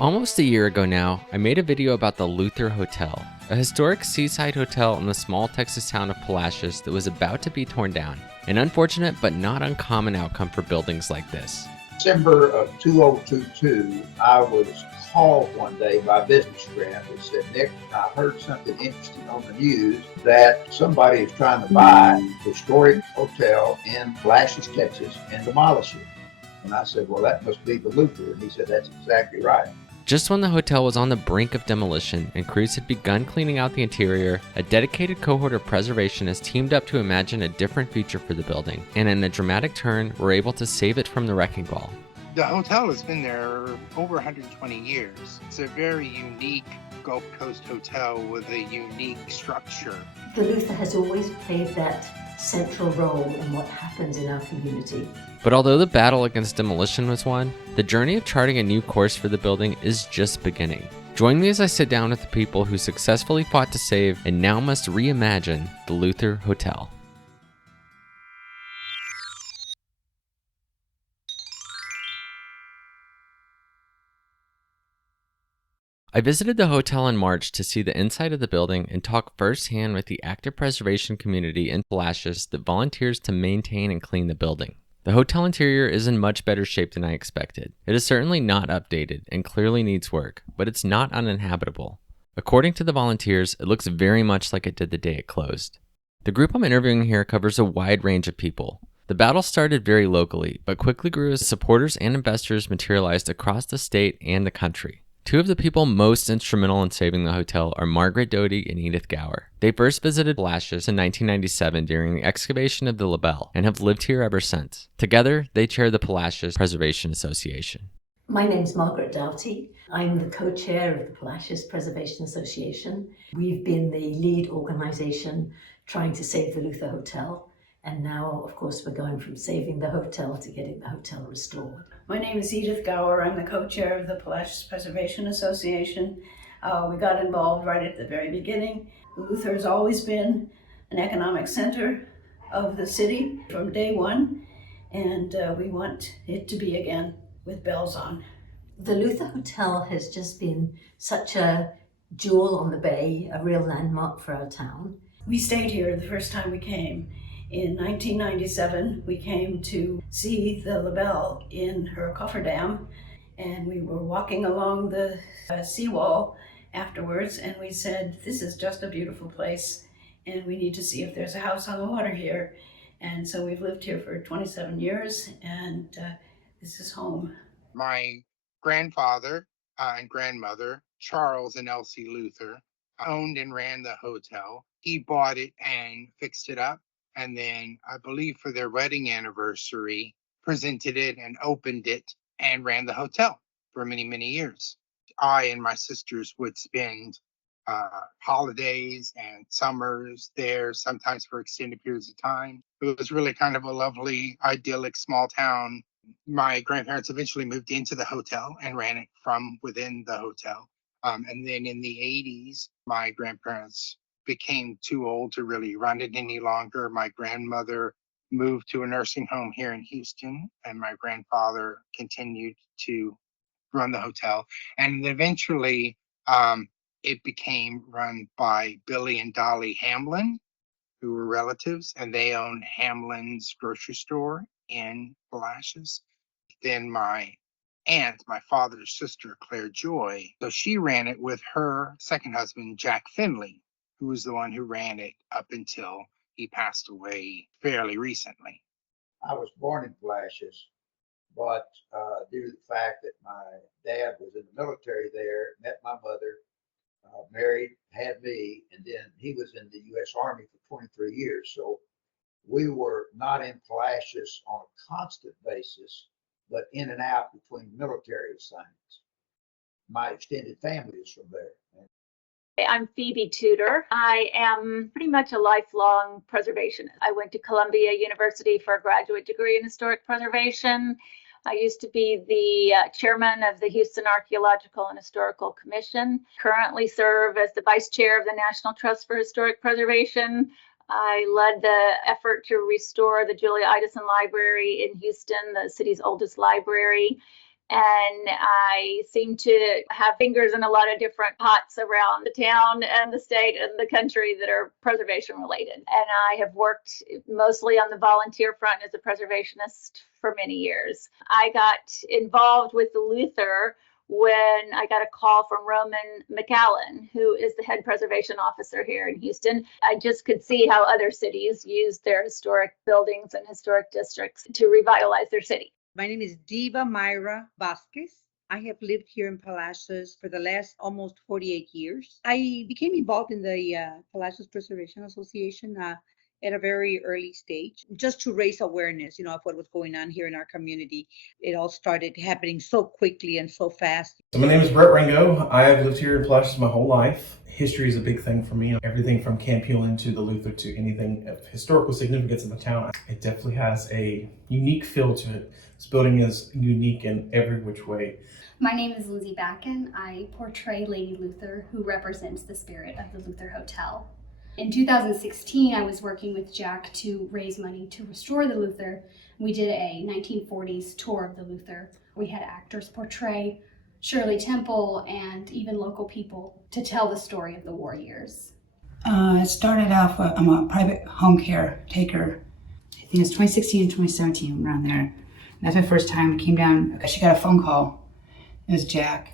Almost a year ago now, I made a video about the Luther Hotel, a historic seaside hotel in the small Texas town of Palacios that was about to be torn down. An unfortunate but not uncommon outcome for buildings like this. December of 2022, I was called one day by a business friend that said, Nick, I heard something interesting on the news that somebody is trying to buy a historic hotel in Palacios, Texas, and demolish it. And I said, well, that must be the Luther. And he said, that's exactly right. Just when the hotel was on the brink of demolition and crews had begun cleaning out the interior, a dedicated cohort of preservationists teamed up to imagine a different future for the building, and in a dramatic turn, were able to save it from the wrecking ball. The hotel has been there over 120 years. It's a very unique Gulf Coast hotel with a unique structure. The Luther has always played that central role in what happens in our community. But although the battle against demolition was won, the journey of charting a new course for the building is just beginning. Join me as I sit down with the people who successfully fought to save and now must reimagine the Luther Hotel. I visited the hotel in March to see the inside of the building and talk firsthand with the active preservation community in Palacios that volunteers to maintain and clean the building. The hotel interior is in much better shape than I expected. It is certainly not updated and clearly needs work, but it's not uninhabitable. According to the volunteers, it looks very much like it did the day it closed. The group I'm interviewing here covers a wide range of people. The battle started very locally, but quickly grew as supporters and investors materialized across the state and the country. Two of the people most instrumental in saving the hotel are Margaret Doty and Edith Gower. They first visited Palacios in 1997 during the excavation of the labelle and have lived here ever since. Together, they chair the Palacios Preservation Association. My name's Margaret Doughty. I'm the co-chair of the Palacios Preservation Association. We've been the lead organisation trying to save the Luther Hotel. And now, of course, we're going from saving the hotel to getting the hotel restored. My name is Edith Gower. I'm the co-chair of the Palacios Preservation Association. We got involved right at the very beginning. Luther has always been an economic center of the city from day one, and we want it to be again with bells on. The Luther Hotel has just been such a jewel on the bay, a real landmark for our town. We stayed here the first time we came. In 1997, we came to see the labelle in her cofferdam, and we were walking along the seawall afterwards, and we said, this is just a beautiful place, and we need to see if there's a house on the water here. And so we've lived here for 27 years, and this is home. My grandfather and grandmother, Charles and Elsie Luther, owned and ran the hotel. He bought it and fixed it up. And then I believe for their wedding anniversary, presented it and opened it and ran the hotel for many, many years. I and my sisters would spend holidays and summers there, sometimes for extended periods of time. It was really kind of a lovely, idyllic small town. My grandparents eventually moved into the hotel and ran it from within the hotel. And then in the 80s, my grandparents became too old to really run it any longer. My grandmother moved to a nursing home here in Houston, and my grandfather continued to run the hotel. And eventually, it became run by Billy and Dolly Hamlin, who were relatives, and they owned Hamlin's grocery store in Palacios. Then my aunt, my father's sister, Claire Joy, so she ran it with her second husband, Jack Finley, who was the one who ran it up until he passed away fairly recently. I was born in Palacios, but due to the fact that my dad was in the military there, met my mother, married, had me, and then he was in the U.S. Army for 23 years. So we were not in Palacios on a constant basis, but in and out between military assignments. My extended family is from there. I'm Phoebe Tudor. I am pretty much a lifelong preservationist. I went to Columbia University for a graduate degree in historic preservation. I used to be the chairman of the Houston Archaeological and Historical Commission. Currently serve as the vice chair of the National Trust for Historic Preservation. I led the effort to restore the Julia Idison Library in Houston, the city's oldest library. And I seem to have fingers in a lot of different pots around the town and the state and the country that are preservation related. And I have worked mostly on the volunteer front as a preservationist for many years. I got involved with the Luther when I got a call from Roman McAllen, who is the head preservation officer here in Houston. I just could see how other cities use their historic buildings and historic districts to revitalize their city. My name is Diva Myra Vasquez. I have lived here in Palacios for the last almost 48 years. I became involved in the Palacios Preservation Association at a very early stage, just to raise awareness, of what was going on here in our community. It all started happening so quickly and so fast. So my name is Brett Ringo. I have lived here in Palacios my whole life. History is a big thing for me. Everything from Camp Hewlin to the Luther to anything of historical significance in the town. It definitely has a unique feel to it. This building is unique in every which way. My name is Lindsay Backen. I portray Lady Luther, who represents the spirit of the Luther Hotel. In 2016, I was working with Jack to raise money to restore the Luther. We did a 1940s tour of the Luther. We had actors portray Shirley Temple and even local people to tell the story of the war years. It started off, I'm a private home care taker. I think it was 2016 and 2017, around there. That's my first time. I came down, she got a phone call. It was Jack.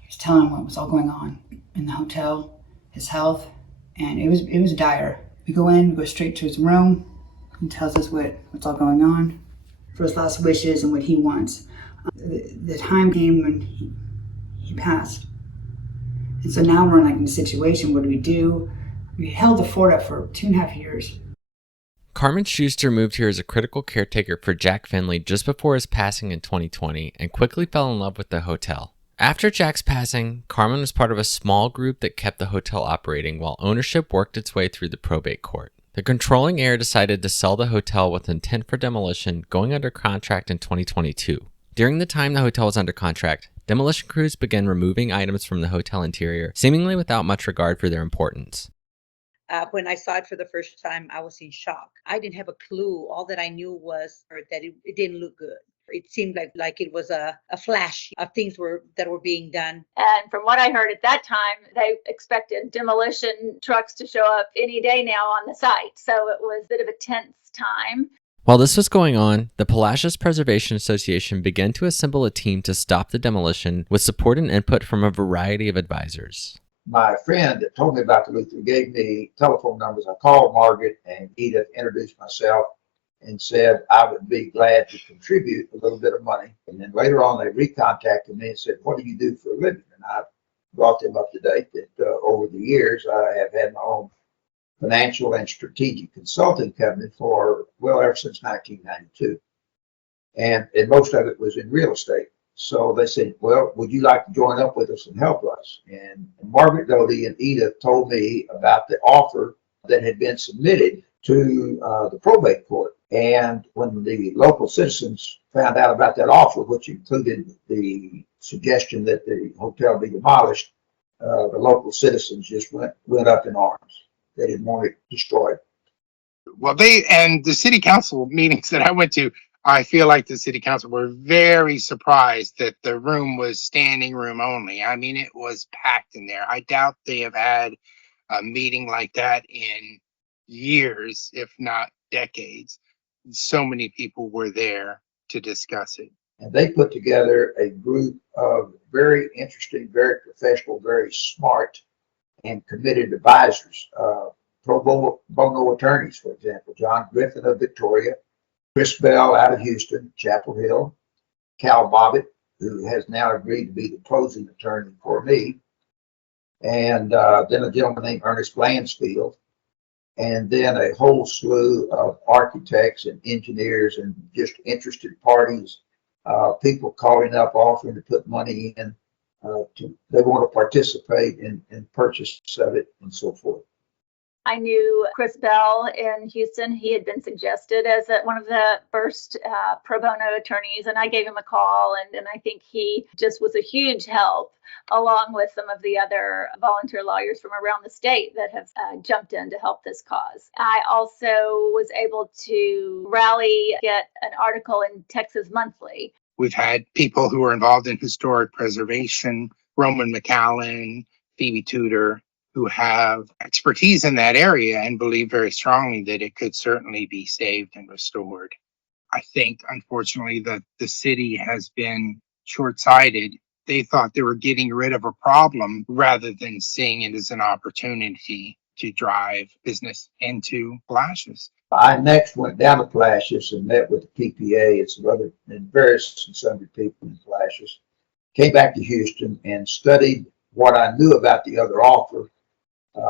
He was telling what was all going on in the hotel, his health, and it was dire. We go in, we go straight to his room. He tells us what's all going on, for his last wishes and what he wants. The time came when he passed. And so now we're in a situation, what do we do? We held the fort up for 2.5 years. Carmen Schuster moved here as a critical caretaker for Jack Finley just before his passing in 2020 and quickly fell in love with the hotel. After Jack's passing, Carmen was part of a small group that kept the hotel operating while ownership worked its way through the probate court. The controlling heir decided to sell the hotel with intent for demolition, going under contract in 2022. During the time the hotel was under contract, demolition crews began removing items from the hotel interior, seemingly without much regard for their importance. When I saw it for the first time, I was in shock. I didn't have a clue. All that I knew was that it didn't look good. It seemed like it was a flash of things that were being done. And from what I heard at that time, they expected demolition trucks to show up any day now on the site. So it was a bit of a tense time. While this was going on, the Palacios Preservation Association began to assemble a team to stop the demolition with support and input from a variety of advisors. My friend that told me about the Luther gave me telephone numbers. I called Margaret and Edith, introduced myself, and said I would be glad to contribute a little bit of money. And then later on, they recontacted me and said, "What do you do for a living?" And I brought them up to date that over the years, I have had my own financial and strategic consulting company ever since 1992. And most of it was in real estate. So they said, "Well, would you like to join up with us and help us?" And Margaret Doty and Edith told me about the offer that had been submitted to the probate court. And when the local citizens found out about that offer, which included the suggestion that the hotel be demolished, the local citizens just went up in arms. They didn't want it destroyed. Well, and the city council meetings that I went to, I feel like the city council were very surprised that the room was standing room only. I mean, it was packed in there. I doubt they have had a meeting like that in years, if not decades. So many people were there to discuss it. And they put together a group of very interesting, very professional, very smart, and committed advisors. Pro bono attorneys, for example, John Griffin of Victoria, Chris Bell out of Houston, Chapel Hill, Cal Bobbitt, who has now agreed to be the closing attorney for me, and then a gentleman named Ernest Lansfield, and then a whole slew of architects and engineers and just interested parties, people calling up offering to put money in. They want to participate in purchase of it and so forth. I knew Chris Bell in Houston. He had been suggested as one of the first pro bono attorneys, and I gave him a call, and I think he just was a huge help, along with some of the other volunteer lawyers from around the state that have jumped in to help this cause. I also was able to get an article in Texas Monthly. We've had people who are involved in historic preservation, Roman McAllen, Phoebe Tudor, who have expertise in that area and believe very strongly that it could certainly be saved and restored. I think, unfortunately, that the city has been short-sighted. They thought they were getting rid of a problem rather than seeing it as an opportunity to drive business into Palacios. I next went down to Palacios and met with the PPA and some other and various and sundry people in Palacios. Came back to Houston and studied what I knew about the other offer,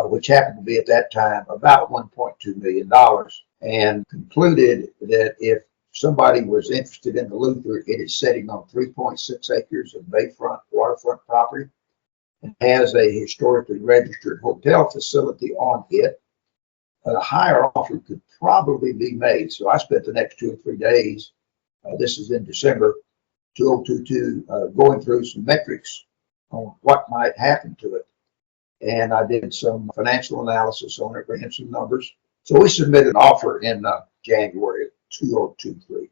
which happened to be at that time about $1.2 million, and concluded that if somebody was interested in the Luther, it is sitting on 3.6 acres of bayfront waterfront property and has a historically registered hotel facility on it. A higher offer could probably be made. So I spent the next 2 or 3 days, this is in December 2022, going through some metrics on what might happen to it. And I did some financial analysis on it, ran some numbers. So we submitted an offer in January of 2023.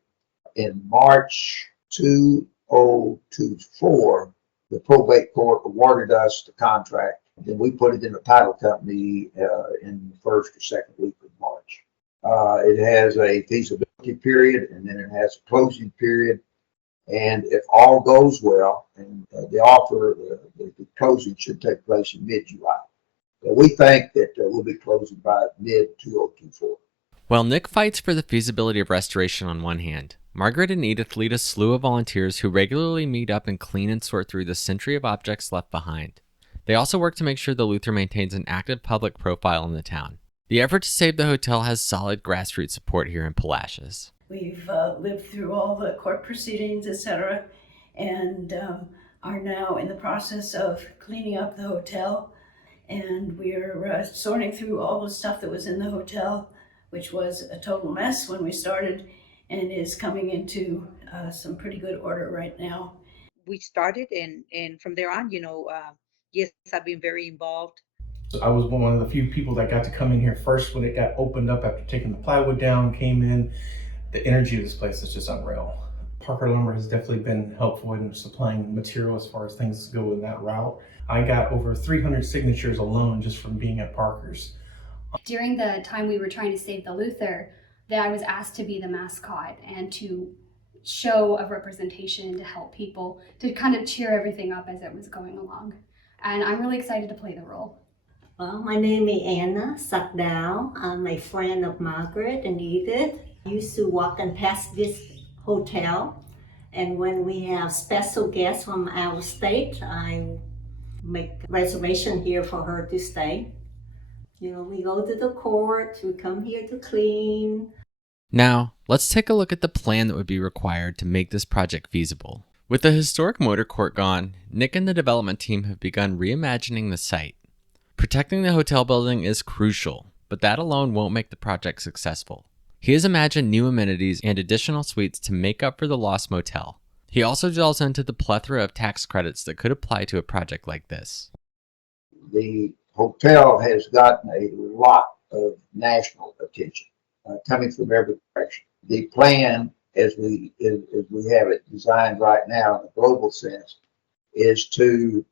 In March 2024, the probate court awarded us the contract. Then we put it in the title company in the first or second week of March. It has a feasibility period, and then it has a closing period. And if all goes well, and the offer, the closing should take place in mid-July. So we think that we'll be closing by mid-2024. While Nick fights for the feasibility of restoration on one hand, Margaret and Edith lead a slew of volunteers who regularly meet up and clean and sort through the century of objects left behind. They also work to make sure the Luther maintains an active public profile in the town. The effort to save the hotel has solid grassroots support here in Palacios. We've lived through all the court proceedings, etc., and are now in the process of cleaning up the hotel. And we're sorting through all the stuff that was in the hotel, which was a total mess when we started, and is coming into some pretty good order right now. We started, and from there on, yes, I've been very involved. I was one of the few people that got to come in here first when it got opened up after taking the plywood down, came in. The energy of this place is just unreal. Parker Lumber has definitely been helpful in supplying material as far as things go in that route. I got over 300 signatures alone just from being at Parker's. During the time we were trying to save the Luther, that I was asked to be the mascot and to show a representation to help people, to kind of cheer everything up as it was going along. And I'm really excited to play the role. Well, my name is Anna Sakdao. I'm a friend of Margaret and Edith. I used to walk and pass this hotel, and when we have special guests from out of state, I make reservation here for her to stay. We go to the court, we come here to clean. Now, let's take a look at the plan that would be required to make this project feasible. With the historic motor court gone, Nick and the development team have begun reimagining the site. Protecting the hotel building is crucial, but that alone won't make the project successful. He has imagined new amenities and additional suites to make up for the lost motel. He also delves into the plethora of tax credits that could apply to a project like this. The hotel has gotten a lot of national attention coming from every direction. The plan, as we have it designed right now in a global sense, is to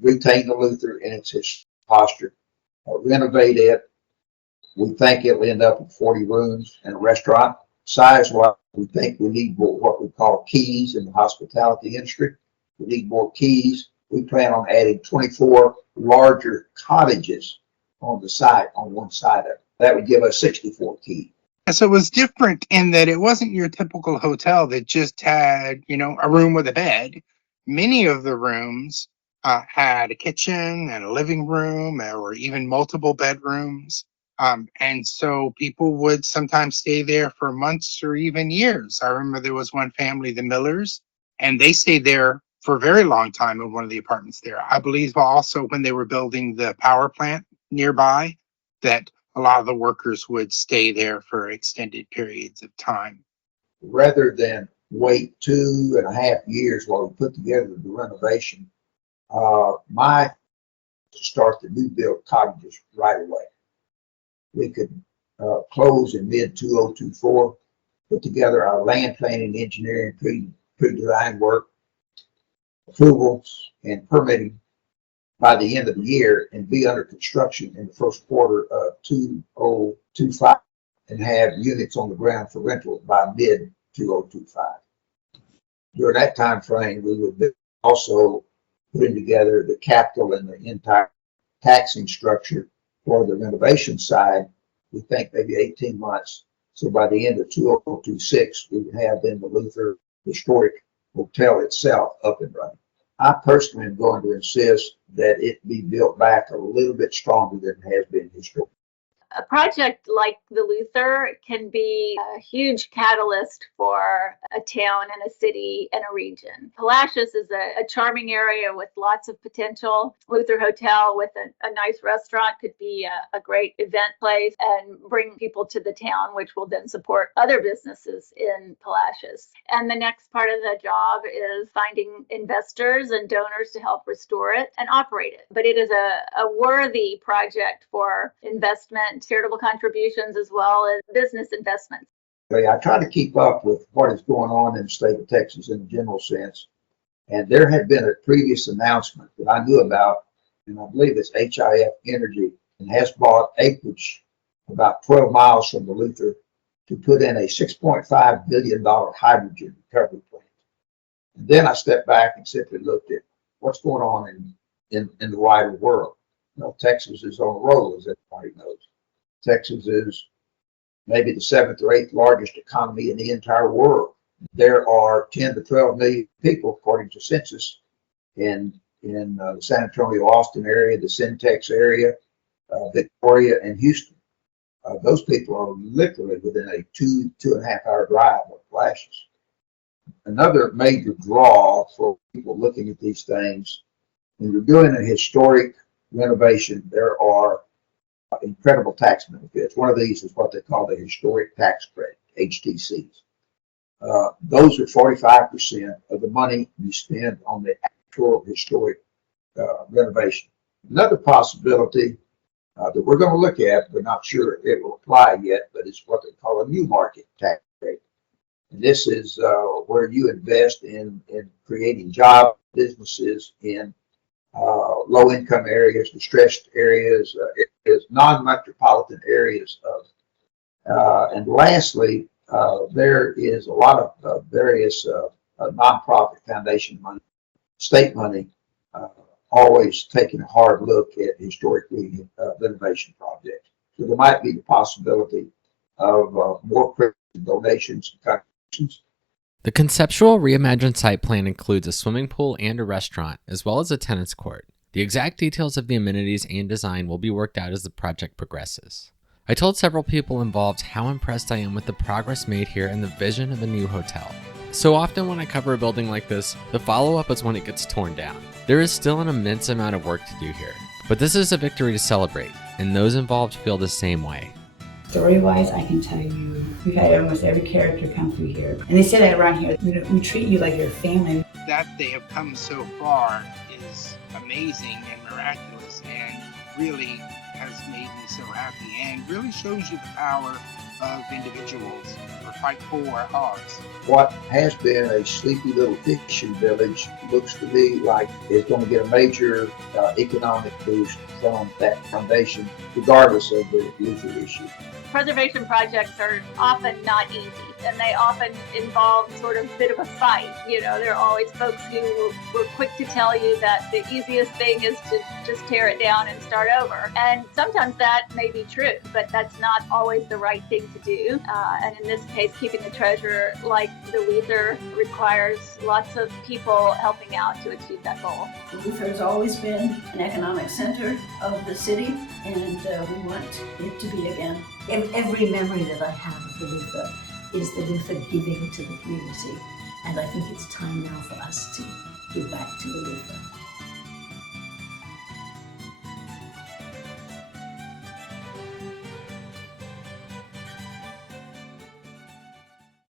retain the Luther in its posture, renovate it. We think it'll end up with 40 rooms and a restaurant. Size-wise, we think we need more what we call keys in the hospitality industry. We need more keys. We plan on adding 24 larger cottages on the site, on one side of it. That would give us 64 keys. So it was different in that it wasn't your typical hotel that just had, a room with a bed. Many of the rooms had a kitchen and a living room, or even multiple bedrooms. And so people would sometimes stay there for months or even years. I remember there was one family, the Millers, and they stayed there for a very long time in one of the apartments there. I believe also when they were building the power plant nearby, that a lot of the workers would stay there for extended periods of time. Rather than wait 2.5 years while we put together the renovation, to start the new build cottages right away. We could close in mid-2024 put together our land planning, engineering, pre-design work, approvals, and permitting by the end of the year and be under construction in the first quarter of 2025 and have units on the ground for rental by mid-2025. During that time frame, we would be also putting together the capital and the entire taxing structure for the renovation side. We think maybe 18 months. So by the end of 2026, we would have then the Luther Historic Hotel itself up and running. I personally am going to insist that it be built back a little bit stronger than it has been historically. A project like the Luther can be a huge catalyst for a town and a city and a region. Palacios is a charming area with lots of potential. Luther Hotel with a nice restaurant could be a great event place and bring people to the town, which will then support other businesses in Palacios. And the next part of the job is finding investors and donors to help restore it and operate it. But it is a worthy project for investment, charitable contributions, as well as business investments. I try to keep up with what is going on in the state of Texas in a general sense. And there had been a previous announcement that I knew about, and I believe it's HIF Energy, and has bought acreage about 12 miles from the Luther to put in a $6.5 billion hydrogen recovery plant. And then I stepped back and simply looked at what's going on in the wider world. You know, Texas is on a roll, as everybody knows. Texas is maybe the 7th or 8th largest economy in the entire world. There are 10 to 12 million people, according to census, in the San Antonio, Austin area, the Syntex area, Victoria, and Houston. Those people are literally within a 2.5 hour drive of Palacios. Another major draw for people looking at these things, when you're doing a historic renovation, there are incredible tax benefits. One of these is what they call the historic tax credit, HTCs. Those are 45% of the money you spend on the actual historic renovation. Another possibility that we're going to look at, we're not sure it will apply yet, but it's what they call a new market tax credit. And this is where you invest in creating job businesses in low-income areas, distressed areas, non-metropolitan areas and lastly, there is a lot of various nonprofit foundation money, state money, always taking a hard look at historic renovation projects. So there might be the possibility of more donations and contributions. The conceptual reimagine site plan includes a swimming pool and a restaurant, as well as a tennis court. The exact details of the amenities and design will be worked out as the project progresses. I told several people involved how impressed I am with the progress made here and the vision of the new hotel. So often when I cover a building like this, the follow-up is when it gets torn down. There is still an immense amount of work to do here, but this is a victory to celebrate, and those involved feel the same way. Story-wise, I can tell you, we've had almost every character come through here. And they say that around here, we treat you like your family. That they have come so far is amazing and miraculous, and really has made me so happy, and really shows you the power of individuals who fight for our cause. What has been a sleepy little fishing village looks to me like it's going to get a major economic boost from that foundation, regardless of the Luther issue. Preservation projects are often not easy, and they often involve sort of a bit of a fight. You know, there are always folks who were quick to tell you that the easiest thing is to just tear it down and start over. And sometimes that may be true, but that's not always the right thing to do. And in this case, keeping the treasure like the Luther requires lots of people helping out to achieve that goal. The Luther has always been an economic center of the city, and we want it to be again. Every memory that I have of the Luther is the Luther giving to the community. And I think it's time now for us to give back to the Luther.